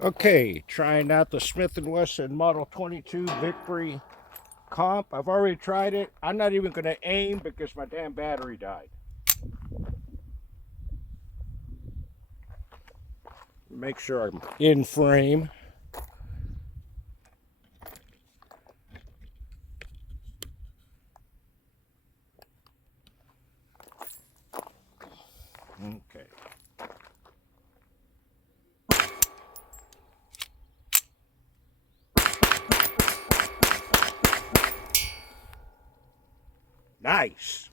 Okay, trying out the Smith and Wesson Model 22 Victory comp. I've already tried it. I'm not even going to aim because my damn battery died. Make sure I'm in frame. Okay. Nice.